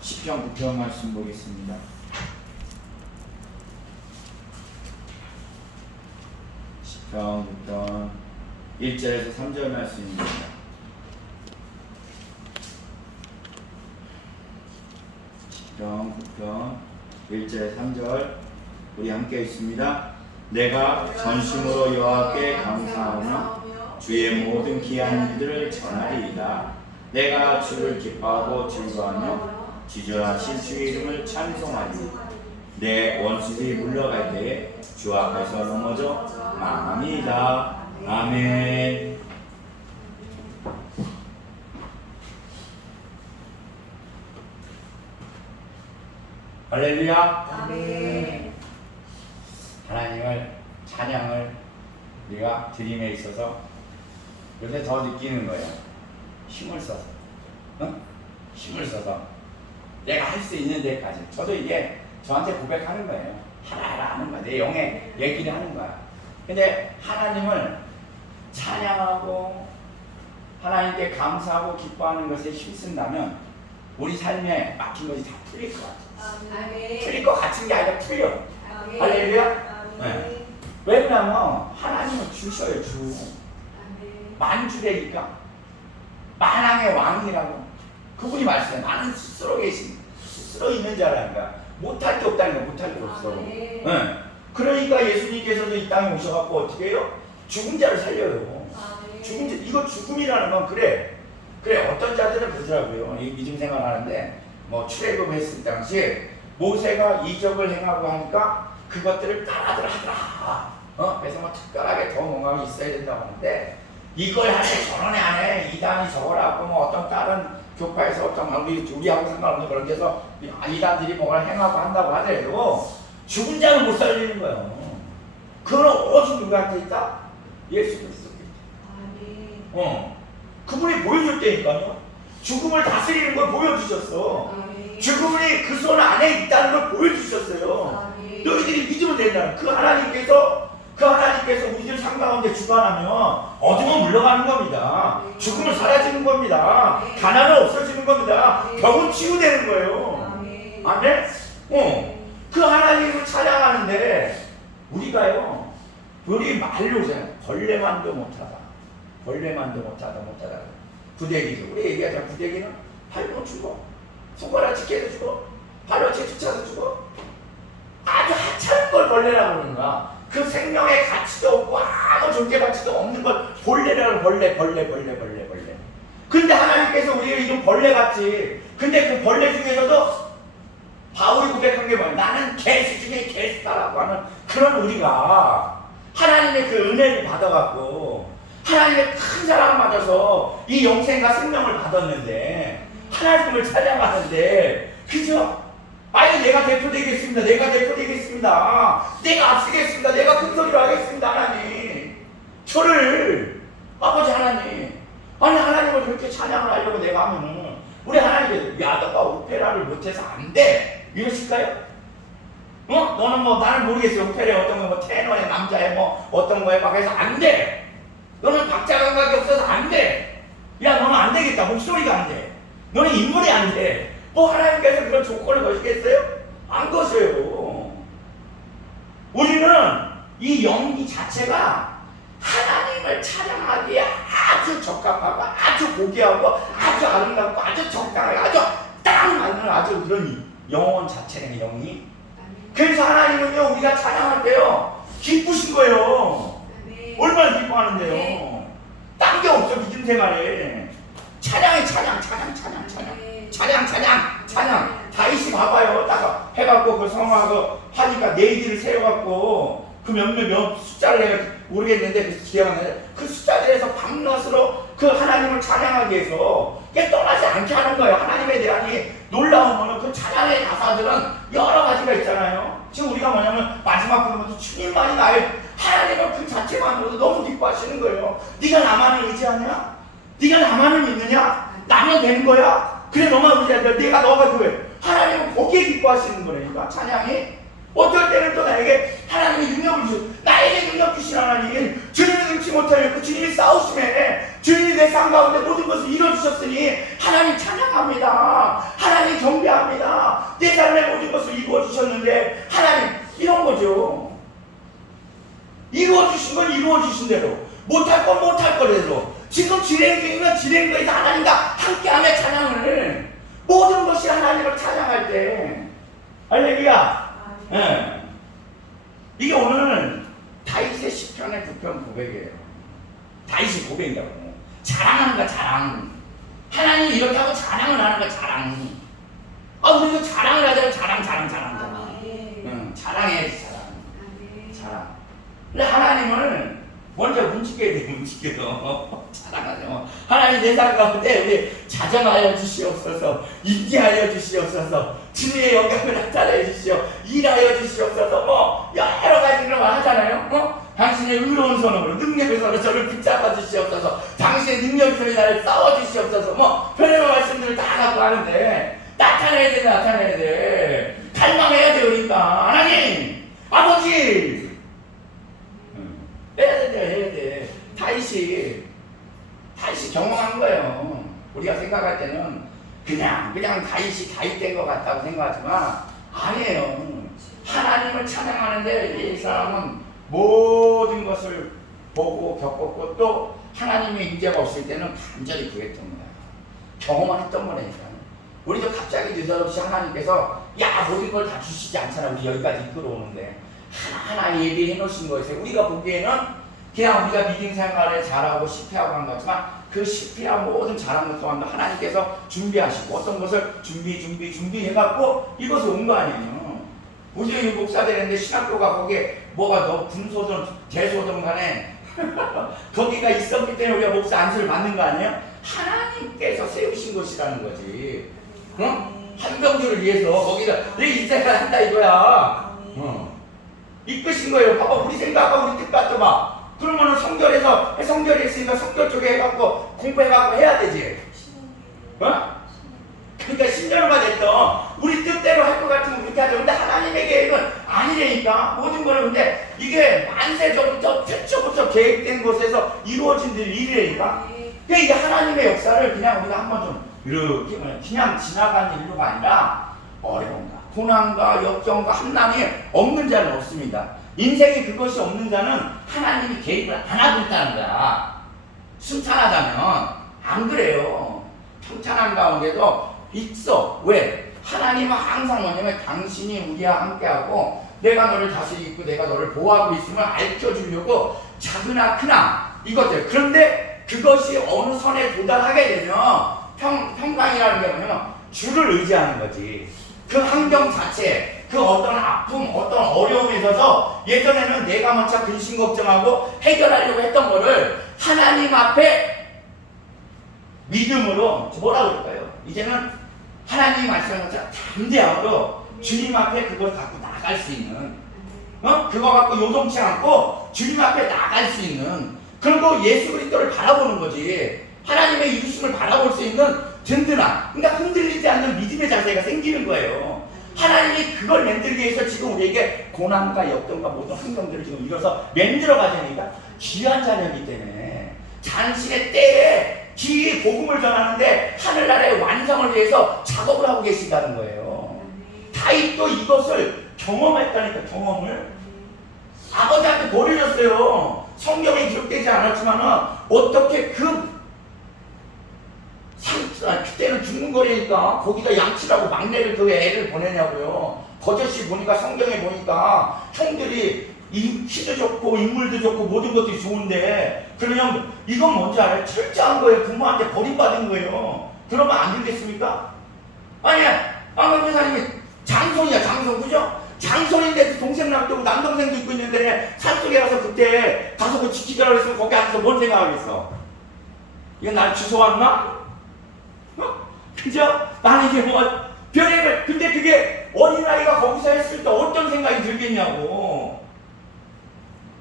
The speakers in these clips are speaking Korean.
시편 9편 말씀 보겠습니다. 시편 9편 1절에서 3절 말씀입니다. 시편 9편 1절 3절 우리 함께 읽습니다. 내가 전심으로 여호와께 감사하며 주의 모든 귀한 일들을 전하리이다. 내가 주를 기뻐하고 즐거워하며 지존하신 주의 이름을 찬송하리. 내 원수들이 물러갈 때에 주 앞에서 넘어져 망함이다. 아멘. 할렐루야. 아멘. 하나님을 찬양을 우리가 드림에 있어서 요새 더 느끼는 거예요. 힘을 써서, 힘을 써서 내가 할 수 있는 데까지. 저도 이게 저한테 고백하는 거예요. 하라 하는 거야. 내 영의 얘기를 하는 거야. 근데 하나님을 찬양하고 하나님께 감사하고 기뻐하는 것에 힘쓴다면 우리 삶에 막힌 것이 다 풀릴 것 같아요. 아멘. 풀릴 것 같은 게 아니라 풀려. 아멘. 할렐루야. 아멘. 왜냐면 하나님은 주셔요. 주. 아멘. 만주래니까 만왕의 왕이라고 그분이 말씀해. 나는 스스로 계신, 스스로 있는 자라니까 못할 게 없다니까. 못할 게 없어. 아멘. 네. 그러니까 예수님께서도 이 땅에 오셔갖고 어떻게 해요? 죽은 자를 살려요. 아멘. 죽은 자, 이거 죽음이라는 건 그래 어떤 자들은 그러더라고요. 이 믿음 생활하는데 뭐 출애굽했을 당시에 모세가 이적을 행하고 하니까 그것들을 따라들 하더라. 그래서 뭐 특별하게 더 뭔가 있어야 된다고 하는데 이걸 하네 저런 애 안에 이단이 저거라고 뭐 어떤 다른 교파에서 어떤 우리하고 상관없는 그런 데서 이단들이 뭔가 행하고 한다고 하더라도 죽은 자는 못 살리는 거예요. 그건 오직 누구한테 있다? 예수 그리스도께 있다. 아멘. 그분이 보여줬다니까요. 죽음을 다스리는 걸 보여주셨어. 아멘. 죽음이 그 손 안에 있다는 걸 보여주셨어요. 아멘. 너희들이 믿으면 된다는 그 하나님께서 우리들 삶 가운데 주관하면 어둠은 물러가는 겁니다. 죽음은 사라지는 겁니다. 가난은 없어지는 겁니다. 병은 치유되는 거예요. 아멘? 그 하나님을 찬양하는데 우리가요, 우리 말로 벌레만도 못하다. 부대기죠. 우리 얘기하자. 부대기는 발로 죽어. 손가락 집게도 죽어. 발로 채투차도 죽어. 아주 하찮은 걸 벌레라고 그러는 거야. 그 생명의 가치도 없고 아무 존재 가치도 없는 걸 벌레라고. 벌레. 근데 하나님께서 우리를 이런 벌레 같이. 근데 그 벌레 중에서도 바울이 고백한 게 뭐야? 나는 개수 중에 개수다라고 하는 그런 우리가 하나님의 그 은혜를 받아갖고 하나님의 큰 사랑을 받아서 이 영생과 생명을 받았는데 하나님을 찬양하는데 그죠? 아니 내가 대표되겠습니다. 내가 앞서겠습니다. 내가 큰 소리로 하겠습니다. 하나님 저를 아버지 하나님 아니 하나님을 그렇게 찬양을 하려고 내가 하면은 우리 하나님께서 야 너가 오페라를 못해서 안 돼 이러실까요? 너는 뭐 나는 모르겠어요. 오페라에 어떤 거 뭐 테너의 남자에 뭐 어떤 거에 막 해서 안 돼. 너는 박자 감각이 없어서 안 돼. 야 너는 안 되겠다. 목소리가 안 돼. 너는 인물이 안 돼. 뭐 하나님께서 그런 조건을 거시겠어요? 안 거셔요. 우리는 이 영이 자체가 하나님을 찬양하기에 아주 적합하고 아주 고귀하고 아주 아름답고 아주 적당하게 아주 딱 맞는 아주 그런 영혼 자체는 영이. 그래서 하나님은요 우리가 찬양할 때요 기쁘신 거예요. 얼마나 기뻐하는데요. 딴 게 없어 믿음 생활에. 찬양. 다윗이 봐봐요. 딱 해갖고 그 성화하고 하니까 네이지를 세워갖고 그 몇몇 숫자를 내가 모르겠는데 그 기억나는데 그 숫자들에서 밤낮으로 그 하나님을 찬양하기 위해서 이게 떠나지 않게 하는 거예요. 하나님에 대한 이 놀라운 거는 그 찬양의 가사들은 여러 가지가 있잖아요. 지금 우리가 뭐냐면 마지막 부분도 주님만이 나의 하나님은 그 자체만으로도 너무 기뻐하시는 거예요. 네가 나만을 의지하냐? 네가 나만을 믿느냐? 나면 되는 거야? 그래 너만 의지하냐? 내가 너가 그래. 하나님은 거기에 기뻐하시는 거라니까 찬양이. 어떨 때는 또 나에게 하나님이 능력을 주시고 나에게 능력 주신 하나님 주님을 능치 못하여 그 주님이 싸우심에 주님이 내 삶 가운데 모든 것을 이뤄주셨으니 하나님 찬양합니다. 하나님 경배합니다. 순간에 모든 것을 이루어 주셨는데 하나님 이런 거죠. 이루어 주신 건 이루어 주신 대로, 못할 건 못할 거대로, 지금 진행 중인 건 진행 중에서 하나님과 함께하며 찬양을, 모든 것이 하나님을 찬양할 때 할렐루야. 예. 이게 오늘 다윗의 시편의 9편 고백이에요. 다윗이 고백이라고. 자랑하는 거 자랑. 하나님이 이렇다고 자랑을 하는 거 자랑. 우리도 자랑을 하자면 자랑. 응, 자랑해야지 자랑. 근데 하나님을 먼저 움직여야 돼. 자랑하죠. 하나님 내 삶 가운데 우리 자정하여 주시옵소서, 인지하여 주시옵소서, 주님의 영광을 나타내 주시오, 일하여 주시옵소서, 여러 가지 그런 걸 하잖아요. 당신의 의로운 손으로, 능력의 손으로 저를 붙잡아 주시옵소서, 당신의 능력의 손으로 나를 싸워 주시옵소서, 별의별 말씀들을 다 갖고 하는데 나타내야 돼. 갈망해야 돼. 그러니까 하나님, 아버지, 해야 돼. 다윗이 경험한 거예요. 우리가 생각할 때는 그냥 다윗이 다윗 된 것 같다고 생각하지만 아니에요. 하나님을 찬양하는데 이 사람은 모든 것을 보고 겪었고, 또 하나님의 인재가 없을 때는 간절히 구했던 거야. 경험을 했던 거라니까. 우리도 갑자기 느닷없이 하나님께서 모든 걸 다 주시지 않잖아. 우리 여기까지 이끌어오는데 하나하나 예비해 놓으신 것에 우리가 보기에는 그냥 우리가 믿음 생활을 잘하고 실패하고 한 거지만, 그 실패한 모든 잘한 것 또한 하나님께서 준비하시고 어떤 것을 준비해갖고 이것을 온 거 아니에요. 우리 목사들 했는데 신학교가 거기에 뭐가 너 군소든 대소든 간에 거기가 있었기 때문에 우리가 목사 안수를 받는 거 아니에요? 하나님께서 세우신 것이라는 거지. 한병주를 위해서 거기다 내 인생을 한다 이거야. 이끄신 거예요. 봐봐, 우리 생각하고 우리 뜻 같아봐. 그러면은 성결에 있으니까 성결 쪽에 해갖고 공부해갖고 해야 되지. 그러니까 10년만 됐던 우리 뜻대로 할 것 같으면 그렇게 하죠. 근데 하나님의 계획은 아니라니까. 모든 거는 근데 이게 만세전부터 태초부터 계획된 곳에서 이루어진 일이라니까. 그러니까 이게 하나님의 역사를 그냥 우리가 한번 좀 이렇게 그냥 지나가는 일로가 아니라, 어려움과 고난과 역경과 한남이 없는 자는 없습니다. 인생에 그것이 없는 자는 하나님이 계획을 안 하고 있다는 거야. 순탄하다면 안 그래요. 평탄한 가운데도 있어. 왜? 하나님은 항상 뭐냐면 당신이 우리와 함께하고 내가 너를 다스리고 내가 너를 보호하고 있음을 알려주려고 작으나 크나 이것들. 그런데 그것이 어느 선에 도달하게 되면 평강이라는 게 뭐냐면 주를 의지하는 거지. 그 환경 자체, 그 어떤 아픔, 어떤 어려움에 있어서 예전에는 내가 먼저 근심 걱정하고 해결하려고 했던 거를 하나님 앞에 믿음으로 뭐라고 그럴까요? 이제는 하나님이 말씀하신 것처럼 담대함으로 주님 앞에 그걸 갖고 나갈 수 있는, 그거 갖고 요동치 않고 주님 앞에 나갈 수 있는, 그리고 예수 그리스도를 바라보는 거지. 하나님의 이루심을 바라볼 수 있는 든든한, 그러니까 흔들리지 않는 믿음의 자세가 생기는 거예요. 하나님이 그걸 만들기 위해서 지금 우리에게 고난과 역경과 모든 환경들을 지금 이뤄서 만들어 가자니까 귀한 자녀이기 때문에 당신의 때에 기이 복음을 전하는데 하늘나라의 완성을 위해서 작업을 하고 계신다는 거예요. 다윗도 이것을 경험했다니까. 경험을 아버지한테 버려졌어요. 성경에 기록되지 않았지만 어떻게 그때는 죽는 거라니까 거기다 양치라고 막내를 그 애를 보내냐고요. 버젓이 보니까 성경에 보니까 형들이 키도 좋고 인물도 좋고 모든 것들이 좋은데, 그러면 이건 뭔지 알아요? 철저한 거예요. 부모한테 버림받은 거예요. 그러면 안 되겠습니까? 아니야, 강원도사님이 장손이야. 장손, 그죠? 장손인데 동생 놔두고 남동생도 있고 있는데 산속에 가서 그때 가서 그 지키자고 했으면 거기 앉아서 뭔 생각하겠어? 이거 날 주워왔나? 그죠? 나는 이게 별의별, 근데 그게 어린아이가 거기서 했을 때 어떤 생각이 들겠냐고.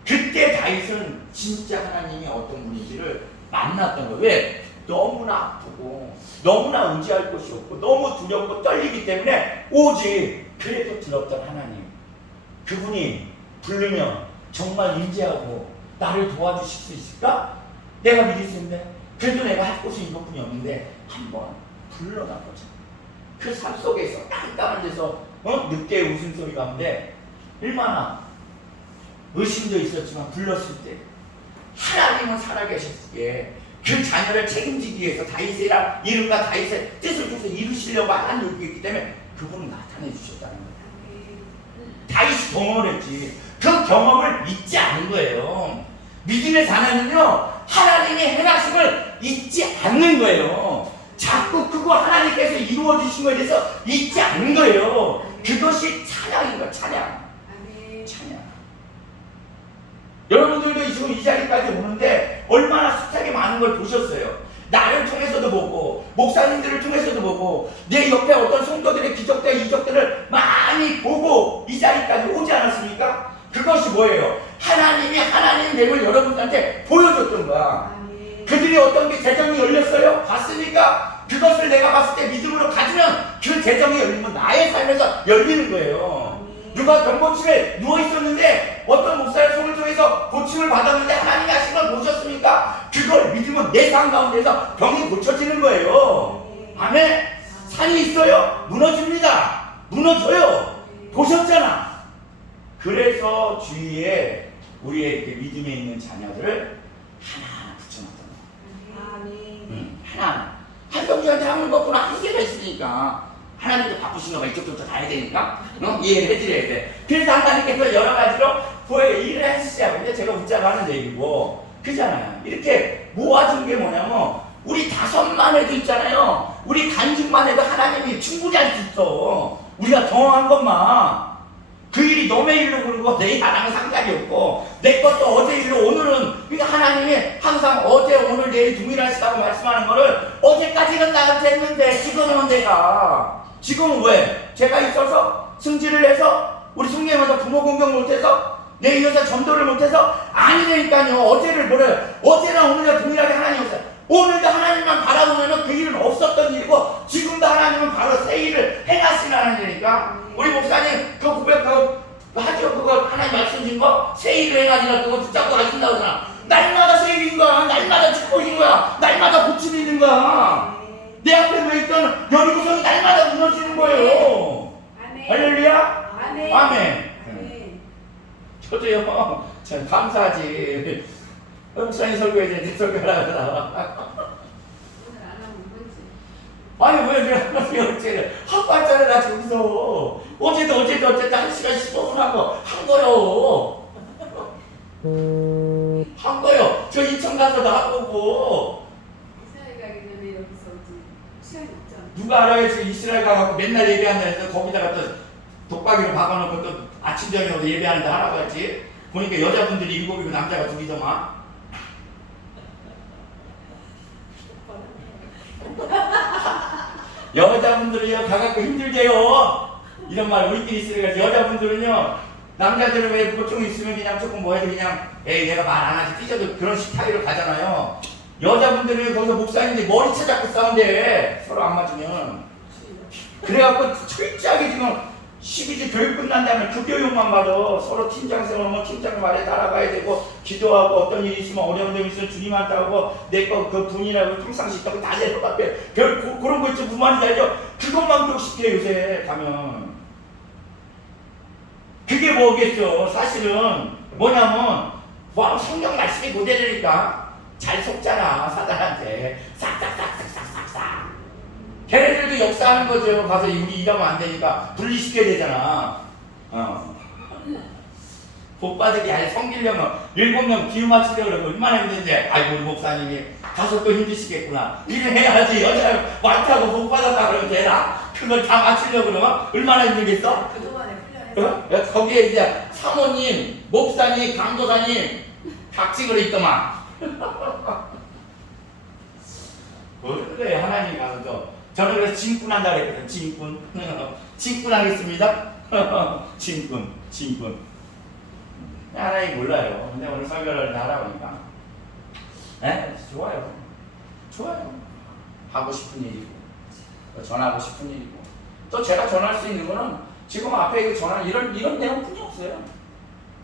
그때 다윗은 진짜 하나님이 어떤 분인지를 만났던 거예요. 왜? 너무나 아프고 너무나 의지할 곳이 없고 너무 두렵고 떨리기 때문에 오직 그래도 들었던 하나님, 그분이 부르면 정말 인재하고 나를 도와주실 수 있을까? 내가 믿을 수 있는데 그래도 내가 할 곳은 이것뿐이 없는데 한번 불러나 보자. 그 삶 속에서 깜깜한 데서 늑대의 웃음소리 가운데 얼마나 의심도 있었지만 불렀을 때 하나님은 살아계셨기에 그 자녀를 책임지기 위해서 다윗이라 이름과 다윗의 뜻을 통해서 이루시려고 하나님 여기 있기 때문에 그분을 나타내 주셨다는 거예요. 다윗이 경험을 했지. 그 경험을 잊지 않은 거예요. 믿음의 자녀는요 하나님의 행하심을 잊지 않는 거예요. 자꾸 그거 하나님께서 이루어 주신 거에 대해서 잊지 않는 거예요. 그것이 찬양인 거예요. 찬양. 찬양. 여러분들도 지금 이 자리까지 오는데 얼마나 숱하게 많은 걸 보셨어요. 나를 통해서도 보고 목사님들을 통해서도 보고 내 옆에 어떤 성도들의 기적과 이적들을 많이 보고 이 자리까지 오지 않았습니까? 그것이 뭐예요? 하나님이 하나님됨을 여러분들한테 보여줬던 거야. 그들이 어떤 게 재정이 열렸어요? 봤으니까 그것을 내가 봤을 때 믿음으로 가지면 그 재정이 열리면 나의 삶에서 열리는 거예요. 누가 병고침에 누워있었는데 어떤 목사의 손을 통해서 고침을 받았는데 하나님이 하신 걸 보셨습니까? 그걸 믿으면 내 삶 가운데서 병이 고쳐지는 거예요. 아멘. 산이 있어요? 무너집니다. 무너져요. 보셨잖아. 그래서 주위에 우리의 그 믿음에 있는 자녀들을 하나하나 붙여놨던 거예요. 하나하나. 한 병주한테 한물 먹고는 한계가 있으니까 하나님도 바쁘신가 봐. 이쪽부터 가야 되니까 이해를 해드려야 돼. 그래서 하나님께서 여러 가지로 일을 해주시자고. 근데 제가 웃자고 하는 얘기고 그잖아요. 이렇게 모아준 게 뭐냐면 우리 5만 해도 있잖아요. 우리 간증만 해도 하나님이 충분히 할 수 있어. 우리가 경험한 것만. 그 일이 너의 일로 그러고 내 일 하나는 상관이 없고 내 것도 어제 일로 오늘은 그러니까 하나님이 항상 어제 오늘 내일 동일하시다고 말씀하는 거를 어제까지는 나한테 했는데 지금은 내가 지금은 왜? 제가 있어서 승질을 해서 우리 성령님한테 부모 공경 못해서 내 이여자 전도를 못해서 아니라니까요. 어제를 뭐래요? 어제나 오늘이나 동일하게 하나님 없어요. 오늘도 하나님만 바라보면 그 일은 없었던 일이고 지금도 하나님은 바로 새 일을 행하시는 하나님이니까 우리 목사님 그 고백 하죠. 그거 하나님 말씀 주신 거 새 일을 행하니라 그거 붙잡고 하신다고 하잖아. 날마다 새 일인 거야. 날마다 축복인 거야. 날마다 고침이 있는 거야. 내 앞에 왜 있던 여리고성이 날마다 무너지는 거예요. 할렐루야. 아멘. 저도요. 참 감사하지. 목사님 설교해야 돼. 내 설교하라고 나와. 아니 왜 어째를 하고 왔잖아. 나 저기서 어제도 1시간 15분 하고 한 거요. 한 거요. 저 인천 가서도 하고 이스라엘 가기 전에 여기서 시간이 없잖아. 누가 알아요? 지금 이스라엘 가고 맨날 예배한다 해서 거기다가 또 독박이로 박아놓고 또 아침 저녁으로 예배하는데 하라고 했지. 보니까 여자분들이 7이고 남자가 2이더만. 여자분들은요 가갖고 힘들게요. 이런 말 우리끼리 쓰니까 여자분들은요 남자들은 왜 보통 있으면 그냥 조금 뭐 해도 그냥 에이 내가 말 안 하지 삐져도 그런 스타일로 가잖아요. 여자분들은 거기서 목사님들이 머리채 잡고 싸운대. 서로 안 맞으면. 그래갖고 철저하게 지금 12주 교육 끝난 다음에 그 교육만 받아. 서로 팀장 세우면 팀장 말에 따라가야 되고 기도하고 어떤 일이 있으면 어려운 점 있으면 주님한테 하고 내 거 그 분이라고 평상시 있다고 다 내려가게 그런 거 있죠. 무만이 알죠. 그것만 교육시켜 요새 가면. 그게 뭐겠죠. 사실은 뭐냐면 성경 말씀이 그대로니까 잘 속잖아. 사단한테 싹싹싹싹싹싹 걔네들도 역사하는 거죠. 가서 우리 일하면 안 되니까 분리시켜야 되잖아. 복 받으게 아예 성기려면 7명 기후 맞추려고 그러고 얼마나 힘든데 아이고 우리 목사님이 가서 또 힘드시겠구나. 일을 해야지. 여자 많다고 복 받았다 그러면 되나? 그걸 다 맞추려고 그러면 얼마나 힘들겠어? 그동안에 훈련해서 거기에 이제 사모님, 목사님, 강도사님 각직으로 있더만. 뭘 그래 하나님 가서 저는 그래서 진군한다 그랬거든. 진군. 진군하겠습니다. 진군. 하나님 몰라요. 근데 오늘 설교를 하라고니까. 네? 좋아요. 하고 싶은 일이고, 전하고 싶은 일이고, 또 제가 전할 수 있는 거는 지금 앞에 전하는 이런 내용뿐이 없어요.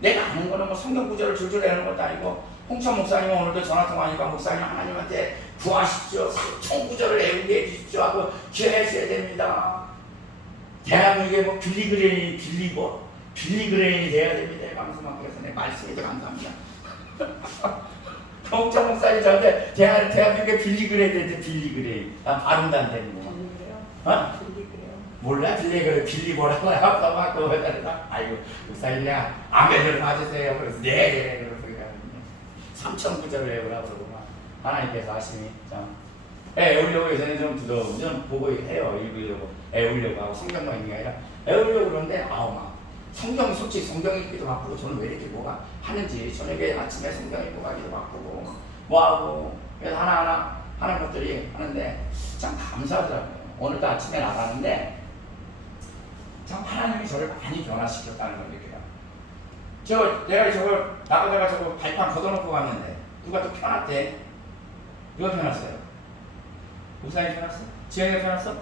내가 아는 거는 뭐 성경 구절을 줄줄 내는 것도 아니고, 홍천 목사님은 오늘도 전화통화하니까 목사님 하나님한테 구하십시오. 3천 구절을 외우게 해주십시오 하고 기도하셔야 됩니다. 대한민국에 뭐 빌리그레인이 빌리그레인이 돼야 됩니다. 방송학교에서 내 말씀해서 감사합니다. 동창 목사님 저한테 대한민국에 빌리그레인 빌리그레인. 난 발음도 안 되는 거. 빌리그래요? 어? 빌리그래요? 몰라 빌리 뭐라고 하고 그거 아이고 목사님 내가 아멘을 맞으세요. 그래서 네 그래서 그냥 3,900을 해보라고 그러고 하나님께서 하시니 참 애우려고 예전에 좀 보고 해요. 읽으려고 애우려고 하고 성경만 읽는 게 아니라 애우려고 그러는데 막 성경 솔직히 성경 읽기도 바쁘고 저는 왜 이렇게 뭐가 하는지 저녁에 아침에 성경 읽고 가기도 바쁘고 뭐하고 그래서 하나하나 하는 것들이 하는데 참 감사하더라고요. 오늘도 아침에 나가는데 참 하나님이 저를 많이 변화시켰다는 걸 느껴요. 내가 저걸 나가다가 저거 발판 걷어놓고 갔는데 누가 또 펴놨대. 누가 펴놨어요? 목사님 펴놨어? 지영이가 펴놨어?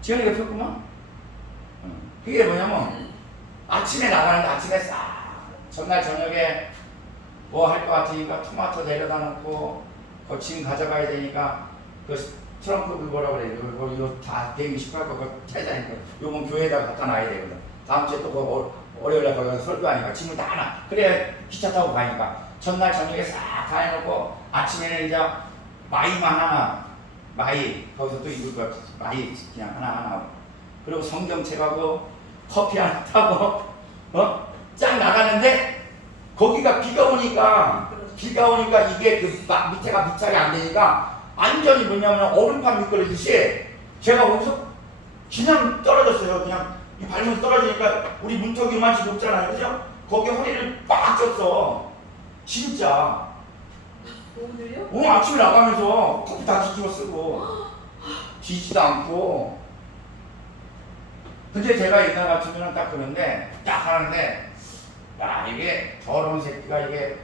지영이가 폈구만? 그게 뭐냐면 아침에 나가는데 아침에 싹 전날 저녁에 뭐 할 것 같으니까 토마토 내려다 놓고 그거 짐 가져가야 되니까 그 트렁크 뭐라 그래 이거 다 비행기 식할 거 차에다니까 요건 교회에다 갖다 놔야 되거든. 다음 주에 또 그거 월요일에 거기 가서 설교하니까 짐을 다 놔. 그래 기차 타고 가니까 전날 저녁에 싹 다 해놓고 아침에는 이제 마이만 하나 마이 거기서 또 입을 거 마이 그냥 하나 그리고 성경책하고 커피 하나 타고 쫙 나가는데 거기가 비가 오니까 이게 그 밑에가 밀착이 안 되니까 완전히 뭐냐면 얼음판 미끄러지듯이 제가 거기서 그냥 떨어졌어요. 그냥 이 발목 떨어지니까 우리 문턱이 이만치 높잖아요. 그죠? 거기 허리를 빡 쪘어. 진짜. 오늘요? 아침에 나가면서 커피 다 뒤집어 쓰고 뒤지도 않고 근데 제가 옛날 같으면 딱 그런데 딱 하는데 야 이게 더러운 새끼가 이게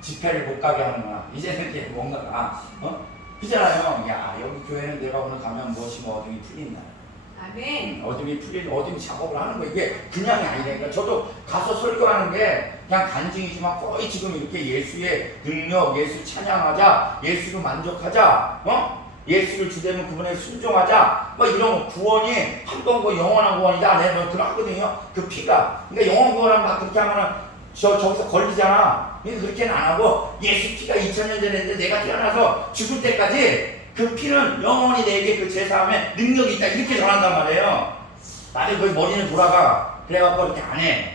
집회를 못 가게 하는구나. 이제는 이제 뭔가가 그잖아요. 야 여기 교회는 내가 오늘 가면 무엇이 어둠이 풀린다. 아멘. 어둠이 풀린 어둠 작업을 하는 거 이게 그냥이 아니니까 저도 가서 설교하는 게 그냥 간증이지만 거의 지금 이렇게 예수의 능력, 예수 찬양하자, 예수로 만족하자, 예수를 주되면 그분에 순종하자, 뭐 이런 구원이 한 번 그 영원한 구원이다. 내가 그런 하거든요. 그 피가 그러니까 영원 구원은 막 그렇게 하면은 저기서 걸리잖아. 그렇게는 안 하고 예수 피가 2000년 전에 했는데 내가 태어나서 죽을 때까지 그 피는 영원히 내게 그 제사함에 능력이 있다 이렇게 전한단 말이에요. 나도 거의 머리는 돌아가. 그래갖고 이렇게 안 해.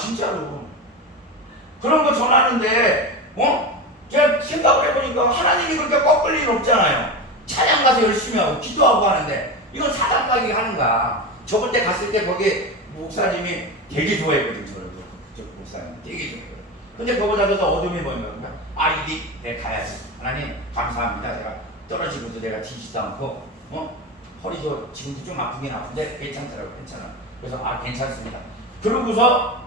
진짜로 그런 거 전하는데 제가 생각을 해보니까 하나님이 그렇게 꺾을 일은 없잖아요. 찬양 가서 열심히 하고 기도하고 하는데 이건 사단마귀 하는 거야. 저번 때 갔을 때 거기 목사님이 되게 좋아했거든. 저 목사님 되게 좋아했거든. 근데 그거보다도 더 어둠이 보이는 거야. 이게 내가 가야지. 하나님 감사합니다. 제가 떨어지고도 내가 뒤지도 않고 허리도 지금도 좀 아프긴 아픈데 괜찮더라고. 괜찮아. 그래서 괜찮습니다. 그러고서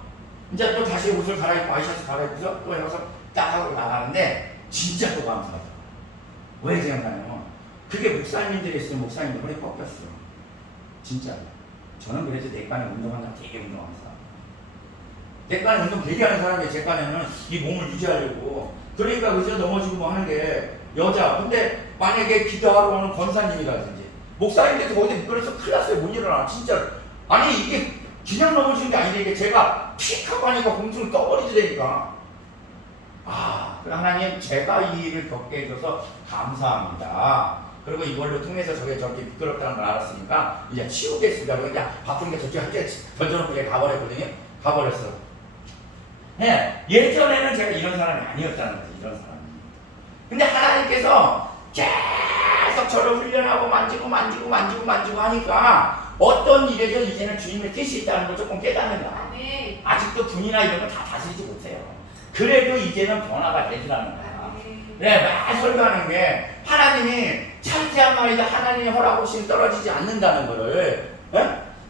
이제 또 다시 옷을 갈아입고 와이셔츠 갈아입고서 또 해서 딱 하고 나가는데 진짜 또 감사하더라고. 왜 생각하냐면 그게 목사님들이 있으면 목사님들 허리 꺾였어. 진짜. 저는 그래도 내 간에 운동한다 되게 운동하는 사람. 내 간에 운동 되게 하는 사람이 제 간에는 이 몸을 유지하려고. 그러니까 그저 넘어지고 뭐 하는 게 여자. 근데 만약에 기도하러 오는 권사님이라든지 목사님들도 거기서 미끄러져서 큰일 났어요. 못 일어나. 진짜. 이게 그냥 넘어지는 게 아니라 이게 제가 픽 하고 하니까 공중을 떠버리더라니까. 하나님 제가 이 일을 겪게 해줘서 감사합니다. 그리고 이걸로 통해서 저게 저렇게 미끄럽다는 걸 알았으니까 이제 치우겠습니다. 그러니까 바쁜 게 저쪽에 한개 던져놓고 이제 가버렸거든요. 가버렸어. 네, 예전에는 제가 이런 사람이 아니었다는 거지. 이런 사람이. 근데 하나님께서 계속 저를 훈련하고 만지고 하니까 어떤 일에도 이제는 주님의 뜻이 있다는 걸 조금 깨닫는 거야. 아직도 분이나 이런 거 다 다스리지 못해요. 그래도 이제는 변화가 되더라는 거야. 네, 막 설교하는 게 하나님이 창피한 말이다. 하나님이 허락없이 떨어지지 않는다는 거를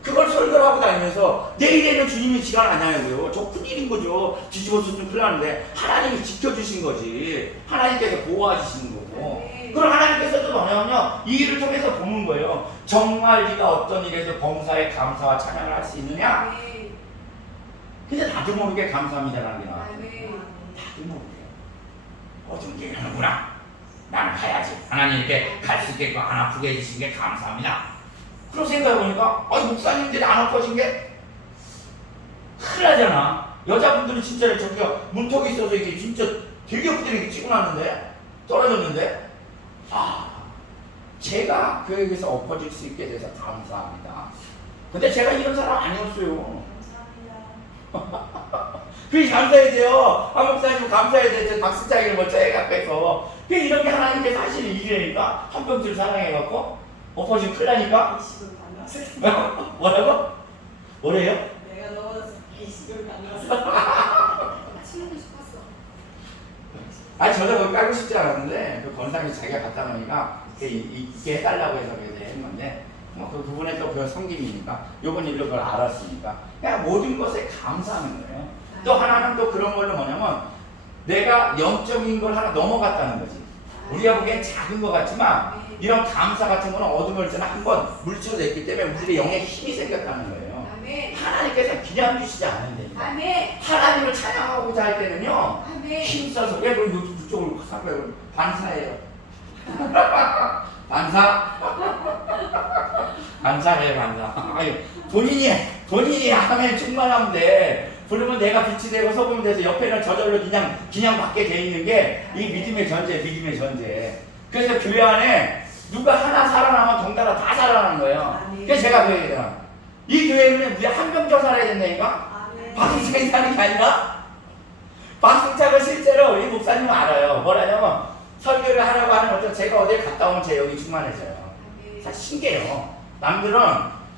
그걸 설교를 하고 다니면서 내일에는 주님이 시간 안 하냐고요. 저 큰일인 거죠. 뒤집어서 좀 큰일 나는데 하나님이 지켜주신 거지. 하나님께서 보호하시는 거고. 그럼 하나님께서도 뭐냐면요 이 일을 통해서 보는 거예요. 정말 네가 어떤 일에서 범사에 감사와 찬양을 할 수 있느냐. 근데 나도 모르게 감사합니다라는 게 나와요. 나도 모르게 어떤 게 하는구나. 나는 가야지. 하나님 이렇게 갈 수 있게끔 안 아프게 해주신 게 감사합니다. 그런 생각해보니까 아니 목사님들이 안 아파진 게 큰일 나잖아. 여자분들은 진짜 저기가 문턱이 있어서 이게 진짜 되게 엎드리게 치고 났는데 떨어졌는데 제가 교회에서 엎어질 수 있게 돼서 감사합니다. 근데 제가 이런 사람 아니었어요. 그게 감사해야 돼요. 목사님 감사해야 돼요. 박수장이를 뭐 저희가 빼서 이런 게 하나님께서 하시는 일이니까 한 병줄 사랑해갖고 엎어지면 큰일 나니까 배식을 만났어. 뭐라고? 뭐래요? 내가 넘어져서 배식을 만났어. 치우고 싶었어. 아니 저도 거기 깔고 싶지 않았는데 그 권상이 자기가 갖다 놓으니까 있게 해달라고 해서 그래서 한 건데 그 부분에 또 그 성김이니까 요번 일로 그걸 알았으니까 그냥 모든 것에 감사하는 거예요. 또 하나는 또 그런 걸로 뭐냐면 내가 영적인 걸 하나 넘어갔다는 거지. 우리가 보기엔 작은 것 같지만 이런 감사 같은 거는 어둠을 때는 한번 물질어냈기 때문에 우리의 영에 힘이 생겼다는 거예요. 하나님께서 그냥 주시지 않는다니까. 하나님을 찬양하고자 할 때는요 힘써서 왜 그쪽으로 사고요 반사예요. 반사래요 반사. 아유 본인이 하면 충만하면 돼. 부르면 내가 빛이 되고 소금이 돼서 옆에는 저절로 그냥 받게 돼 있는 게 이 믿음의 전제. 그래서 교회 안에 누가 하나 살아나면 덩달아 다 살아나는 거예요. 그래서 제가 그 얘기잖아. 이 교회는 우리 한 병조 살아야 된다니까? 박승창이 사는 게 아니라? 박승창은 실제로 우리 목사님은 알아요. 뭐라냐면 설교를 하라고 하는 것도 제가 어딜 갔다 오면 제 영이 충만해져요. 사실 신기해요. 남들은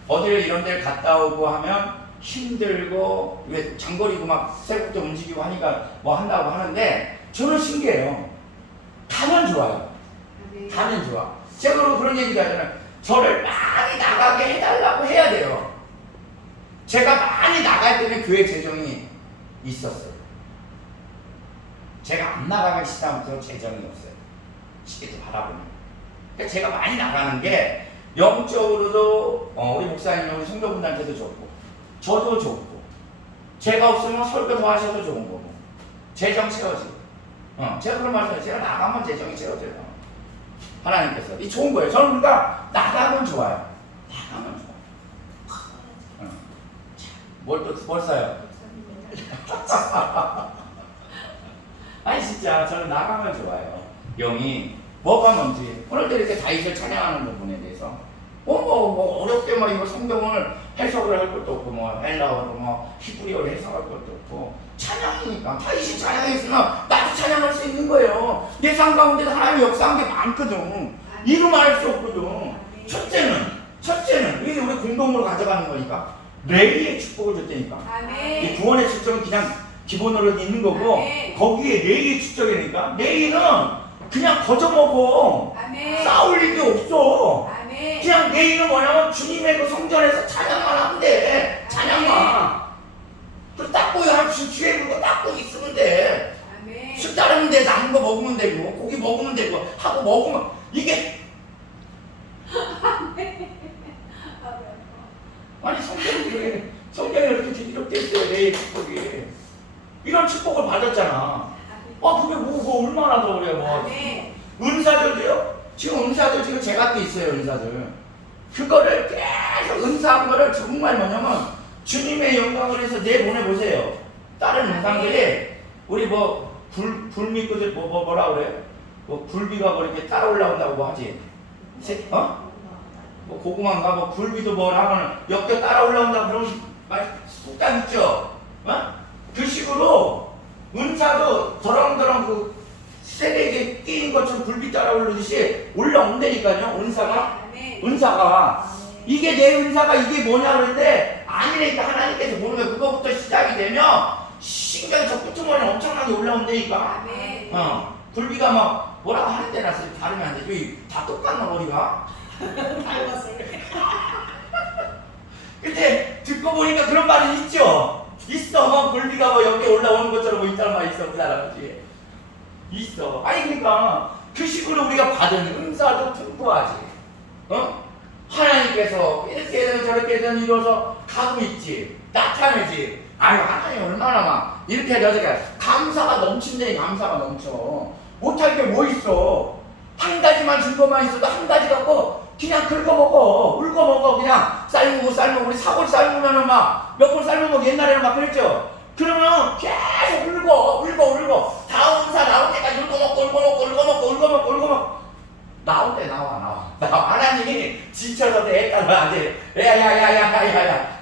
어딜 이런 데를 갔다 오고 하면 힘들고 왜 장거리고 막 새벽부터 움직이고 하니까 뭐 한다고 하는데 저는 신기해요. 가면 좋아요. 가면 좋아. 제가 그런 얘기도 하잖아요. 저를 많이 나가게 해달라고 해야 돼요. 제가 많이 나갈 때는 교회 재정이 있었어요. 제가 안 나가면 시작부터 재정이 없어요. 쉽게 바라보면. 그러니까 제가 많이 나가는 게 영적으로도 우리 목사님, 우리 성도분들한테도 좋고 저도 좋고 제가 없으면 설교 더 하셔도 좋은 거고 재정 채워지고 제가 그런 말씀을 제가 나가면 재정이 채워져요. 하나님께서 이 좋은 거예요. 저는 그러니까 나가면 좋아요. 나가면 좋아요. 뭘 써요? 아니 진짜 저는 나가면 좋아요. 영이 뭐가 뭔지 오늘도 이렇게 다윗을 찬양하는 부분에 대해서 뭐 어렵게 막 이거 성경을 해석을 할 것도 없고 뭐 헬라어로 뭐 히브리어로 해석할 것도 없고 찬양이니까 다윗이 찬양했으면 나도 찬양할 수 있는 거예요. 내 삶 가운데 하나님의 역사한 게 많거든. 이루만 할 수 없거든. 첫째는 이게 우리 공동으로 가져가는 거니까 레이의 축복을 줬다니까. 이 구원의 축적은 그냥 기본으로 있는 거고 거기에 레이의 축적이니까 레이는 그냥 거저 먹어. 싸울 일이 없어. 그냥 레이는 뭐냐면 주님의 그 성전에서 찬양만 하면 돼. 찬양만. 그리고 닦고 주에 그거 닦고 있으면 돼. 술 따르면 돼. 남은 거 먹으면 되고 고기 먹으면 되고 하고 먹으면 이게 아니 성경에 이렇게 있어요. 레이의 축복이 이런 축복을 받았잖아. 그게 뭐 얼마나 더 그래 뭐. 은사들도요. 지금 은사들 지금 제가 또 있어요. 은사들 그거를 계속 은사한 거를 정말 뭐냐면 주님의 영광을 해서 내보내보세요. 다른 은사들이 우리 불 믿고 뭐라 그래? 굴비가 이렇게 따라 올라온다고 뭐 하지? 고구마인가 굴비도 하면 엮여 따라 올라온다고 그런 말 속담 있죠? 그 식으로 은사도 더렁더렁 그 세력에 끼인 것처럼 굴비 따라 오르듯이 올라온다니까요. 은사가 이게 내 은사가 이게 뭐냐 그러는데 아니니까 하나님께서 모르면 그거부터 시작이 되면 신경이 저 끝머리 엄청나게 올라온다니까. 굴비가 막 뭐라고 하는 데나 다르면 안 되죠. 다 똑같나 머리가? 근데 듣고 보니까 그런 말이 있죠. 있어. 굴비가 여기 올라오는 것처럼 있다는 말이 있어. 그 사람이지. 있어. 아니 그러니까 그 식으로 우리가 받은 은사도 풍부하지. 하나님께서 이렇게든 저렇게든 이루어서 가고 있지. 나타내지. 하나님 얼마나 막 이렇게 저렇게 감사가 넘친다니. 감사가 넘쳐. 못할 게 뭐 있어. 한 가지만 증거만 있어도 한 가지 갖고 그냥 긁어먹어, 울고먹어. 그냥 삶고 우리 사골 삶으면은 막 몇 번 삶으면 옛날에는 막 그랬죠. 그러면 계속 울고 다음 사 나올 때까지 울고먹고 나올 때 나와. 하나님이 지쳐서 애 따라 안 돼. 야야야야야야야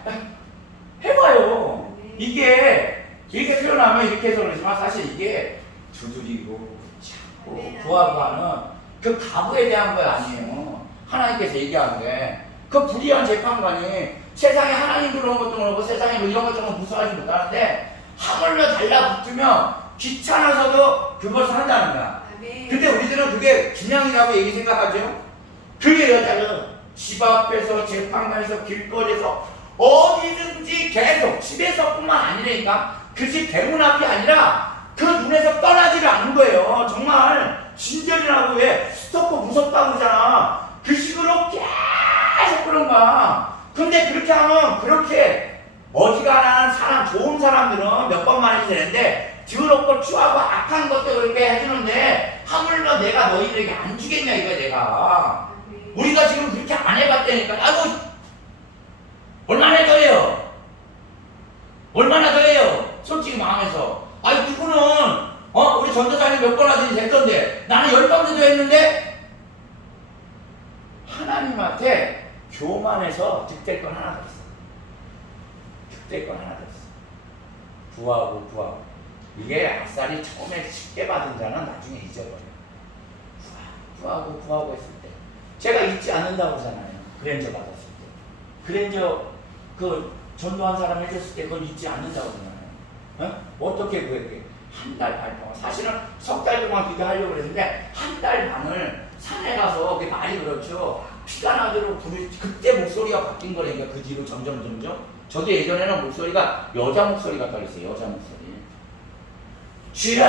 해봐요. 이게 이렇게 표현하면 이렇게 해서 그러지만 사실 이게 두드리고 잡고 구하고 하는 그 가부에 대한 거 아니에요. 하나님께서 얘기하는 게 그 불의한 재판관이 세상에 하나님 그런 것도 모르고 세상에 뭐 이런 것 좀 무서워하지 못하는데 하물며 달라붙으면 귀찮아서도 그것을 한다는 거야. 근데 우리들은 그게 그냥이라고 얘기 생각하죠. 그게 여자는 집 앞에서 재판관에서 길거리에서 어디든지 계속 집에서뿐만 아니라니까 그 집 대문 앞이 아니라 그 눈에서 떠나지를 않는 거예요. 정말 진절이라고 왜 스토커 무섭다고 그러잖아. 그 식으로 계속 그런 거야. 근데 그렇게 하면 그렇게 어지간한 사람, 좋은 사람들은 몇 번만 해도 되는데 더럽고 추하고 악한 것도 그렇게 해주는데 하물며 내가 너희들에게 안 주겠냐 이거야 내가. 우리가 지금 그렇게 안 해봤다니까. 아이고 얼마나 더 해요? 얼마나 더 해요? 솔직히 마음에서. 아니 누구는 우리 전도사님 몇 번 하더니 됐던데 나는 10번도 했는데 하나님한테 교만해서 득될 건 하나 더 있어. 득될 건 하나 더 있어. 구하고 이게 아싸리 처음에 쉽게 받은 자는 나중에 잊어버려. 구하고 했을 때 제가 잊지 않는다고 하잖아요. 그랜저 받았을 때 그랜저 그 전도한 사람 해줬을 때 그걸 잊지 않는다고 하잖아요. 어떻게 구했게? 한 달 반 동안. 사실은 석 달 동안 기도하려고 그랬는데 한 달 반을 산에 가서 그게 말이 그렇죠. 피가 나도록 그때 목소리가 바뀐 거라니까. 그 뒤로 점점 저도 예전에는 목소리가 여자 목소리 같다 그랬어요. 여자 목소리. 주라